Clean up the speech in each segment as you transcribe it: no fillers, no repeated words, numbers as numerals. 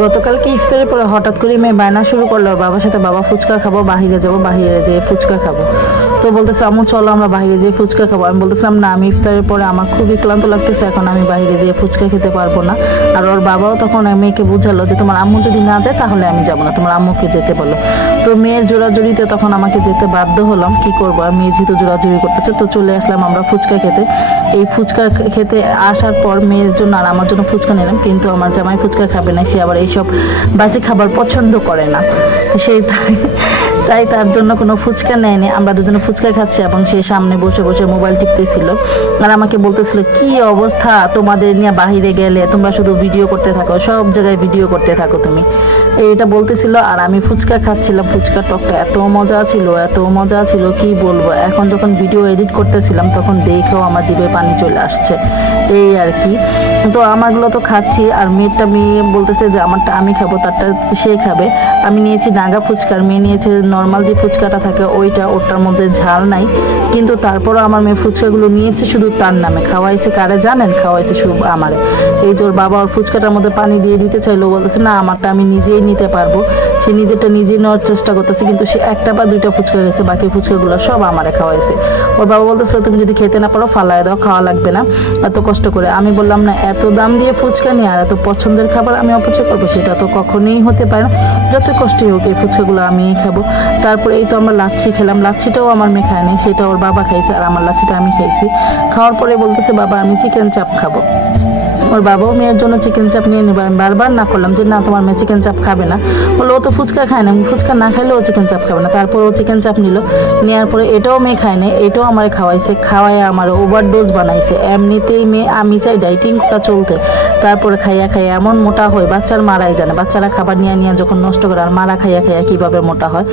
গতকালকে ইফতারের পরে হঠাৎ করে মেয়ে বায়না শুরু করলো বাবার সাথে, বাবা ফুচকা খাবো, বাহিরে যাবো, বাহিরে যেয়ে ফুচকা খাবো। তো বলতেছে আম্মু চলো আমরা বাহিরে যেয়ে ফুচকা খাবো। আমি বলতেছিলাম না, আমি ইফতারের পরে আমার খুবই ক্লান্ত লাগতেছে, এখন আমি বাহিরে যেয়ে ফুচকা খেতে পারবো না। আর ওর বাবাও তখন মেয়েকে বুঝালো যে তোমার আম্মু যদি না যায় তাহলে আমি যাবো না, তোমার আম্মুকে যেতে বলো। তো মেয়ের জোরাজুরিতে তখন আমাকে যেতে বাধ্য হলাম, কি করবো, আর মেয়ে যেহেতু জোরাজুরি করতেছে। তো চলে আসলাম আমরা ফুচকা খেতে। এই ফুচকা খেতে আসার পর মেয়ের জন্য আর আমার জন্য ফুচকা নিলাম, কিন্তু আমার জামাই ফুচকা খাবে না, সে আবার এইসব বাজে খাবার পছন্দ করে না। সেই তাই তার জন্য কোনো ফুচকা নেয়নি। আমরা দুজনে ফুচকা খাচ্ছি এবং সে সামনে বসে বসে মোবাইল টিপতেছিল আর আমাকে বলতেছিল কি অবস্থা তোমাদের নিয়ে, বাহিরে গেলে তোমরা শুধু ভিডিও করতে থাকো, সব জায়গায় ভিডিও করতে থাকো তুমি, এইটা বলতেছিল। আর আমি ফুচকা খাচ্ছিলাম, ফুচকার টকটা এত মজা ছিল, এত মজা ছিল কি বলবো। এখন যখন ভিডিও এডিট করতেছিলাম তখন দেখেও আমার জিভে পানি চলে আসছে, এই আর কি। তো আমারগুলো তো খাচ্ছি, আর মেয়ে বলতেছে যে আমারটা আমি খাবো, তারটা সে খাবে। আমি নিয়েছি নাগা ফুচকা, আর মেয়ে নিয়েছে নর্মাল যে ফুচকাটা থাকে ওইটা, ওটার মধ্যে ঝাল নাই। কিন্তু তারপরও আমার মেয়ে ফুচকাগুলো নিয়েছে শুধু তার নামে, খাওয়াইছে কারে জানেন, খাওয়াইছে শুধু আমারে। এই যে ওর বাবা ওর ফুচকাটার মধ্যে পানি দিয়ে দিতে চাইলো, বলতেছে না আমারটা আমি নিজেই নিতে পারবো। সে নিজেরটা নিজেই নেওয়ার চেষ্টা করতেছে, কিন্তু সে একটা বা দুইটা ফুচকা খেয়েছে, বাকি ফুচকাগুলো সব আমারে খাওয়াইছে। ওর বাবা বলতেছিল তুমি যদি খেতে না পারো ফালায় দাও, খাওয়া লাগবে না এত কষ্ট করে। আমি বললাম না, এত দাম দিয়ে ফুচকা নিয়ে আর এত পছন্দের খাবার আমি অপচয় করবো, সেটা তো কখনোই হতে পারে না। যত কষ্টই হোক এই ফুচকাগুলো আমিই খাবো। তারপরে এই তো আমরা লাচ্ছি খেলাম, লাচ্ছিটাও আমার মেয়ে খায়নি, সেটা ওর বাবা খাইছে, আর আমার লাচ্ছিটা আমি খাইছি। খাওয়ার পরে বলতেছে বাবা আমি চিকেন চাপ খাবো। ওর বাবাও মেয়ের জন্য চিকেন চাপ নিয়ে নেবে। আমি বারবার না করলাম যে না তোমার মেয়ে চিকেন চাপ খাবে না, বলে ও তো ফুচকা খায় না, ফুচকা না খাইলে ও চিকেন চাপ খাবে না। তারপর ও চিকেন চাপ নিল, নেওয়ার পরে এটাও মেয়ে খায় না, এটাও আমার খাওয়াইছে, খাওয়ায় আমার ওভারডোজ বানাইছে। এমনিতেই মেয়ে, আমি চাই ডাইটিংটা চলতে, তারপরে খাইয়া খাইয়া এমন মোটা হয় বাচ্চার মারাই জানে। বাচ্চারা খাবার নিয়ে নিয়ে যখন নষ্ট করে, আর মারা খাইয়া খাইয়া কীভাবে মোটা হয়,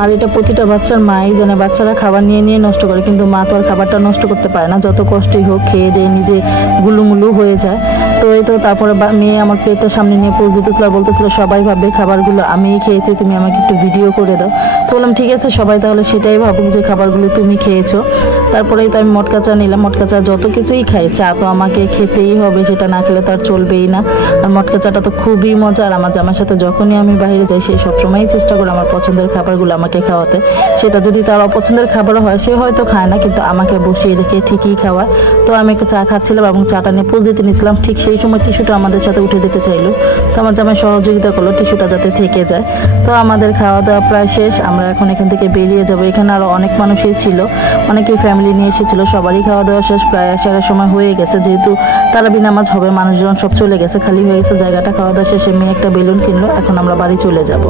আর এটা প্রতিটা বাচ্চার মাই জানে। বাচ্চারা খাবার নিয়ে নিয়ে নষ্ট করে, কিন্তু মা তো আর খাবারটা নষ্ট করতে পারে না, যত কষ্টই হোক খেয়ে দিয়ে নিজে গুলুমুলু হয়ে যায়। তো এই তো তারপরে মেয়ে আমার প্লেটের সামনে নিয়ে পোজ দিতেছিল, বলতেছিল সবাই ভাববে খাবারগুলো আমিই খেয়েছি, তুমি আমাকে একটু ভিডিও করে দাও। তো বললাম ঠিক আছে, সবাই তাহলে সেটাই ভাবুক যে খাবারগুলো তুমি খেয়েছো। তারপরেই তো আমি মটকা চা নিলাম। মটকা চা যত কিছুই খাই, চা তো আমাকে খেতেই হবে, সেটা না খেলে তো আর চলবেই না। আর মটকা চাটা তো খুবই মজা। আর আমার জামার সাথে যখনই আমি বাইরে যাই, সে সবসময়ই চেষ্টা করে আমার পছন্দের খাবারগুলো আমাকে খাওয়াতে। সেটা যদি তার অপছন্দের খাবার হয় সে হয়তো খায় না, কিন্তু আমাকে বসিয়ে রেখে ঠিকই খাওয়ায়। তো আমি একটু চা খাচ্ছিলাম এবং চাটা নিয়ে পোজ দিতে নিয়েছিলাম, ঠিক সেই সময় টিস্যুটা আমাদের সাথে উঠে দিতে চাইলো। তো আমার জামাই সহযোগিতা করলো টিস্যুটা যাতে থেকে যায়। তো আমাদের খাওয়া দাওয়া প্রায় শেষ, আমরা এখন এখান থেকে বেরিয়ে যাব। এখানে আরও অনেক মানুষই ছিল, অনেকেই ফ্যামিলি নিয়ে এসেছিল, সবারই খাওয়া দাওয়া শেষ, প্রায় আসার সময় হয়ে গেছে। যেহেতু তারাবি নামাজ হবে, মানুষজন সব চলে গেছে, খালি হয়ে গেছে জায়গাটা। খাওয়া দাওয়া শেষে মেয়ে একটা বেলুন কিনলো, এখন আমরা বাড়ি চলে যাব।